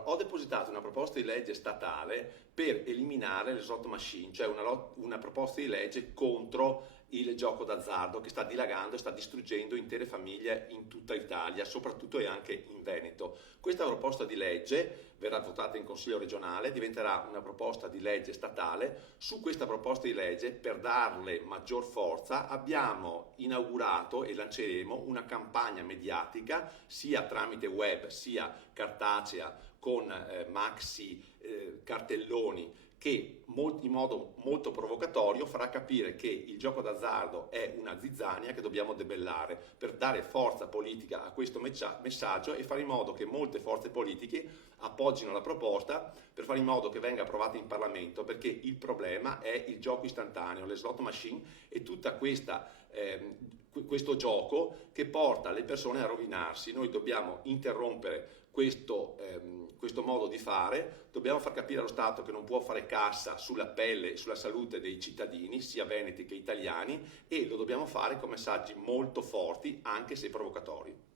Allora, ho depositato una proposta di legge statale per eliminare le slot machine, cioè una proposta di legge contro il gioco d'azzardo che sta dilagando e sta distruggendo intere famiglie in tutta Italia, soprattutto e anche in Veneto. Questa proposta di legge verrà votata in Consiglio regionale, diventerà una proposta di legge statale. Su questa proposta di legge, per darle maggior forza, abbiamo inaugurato e lanceremo una campagna mediatica sia tramite web sia cartacea con maxi cartelloni che in modo molto provocatorio farà capire che il gioco d'azzardo è una zizzania che dobbiamo debellare per dare forza politica a questo messaggio e fare in modo che molte forze politiche appoggino la proposta per fare in modo che venga approvata in Parlamento, perché il problema è il gioco istantaneo, le slot machine e tutta questo gioco che porta le persone a rovinarsi. Noi dobbiamo interrompere questo modo di fare, dobbiamo far capire allo Stato che non può fare cassa sulla pelle e sulla salute dei cittadini, sia veneti che italiani, e lo dobbiamo fare con messaggi molto forti, anche se provocatori.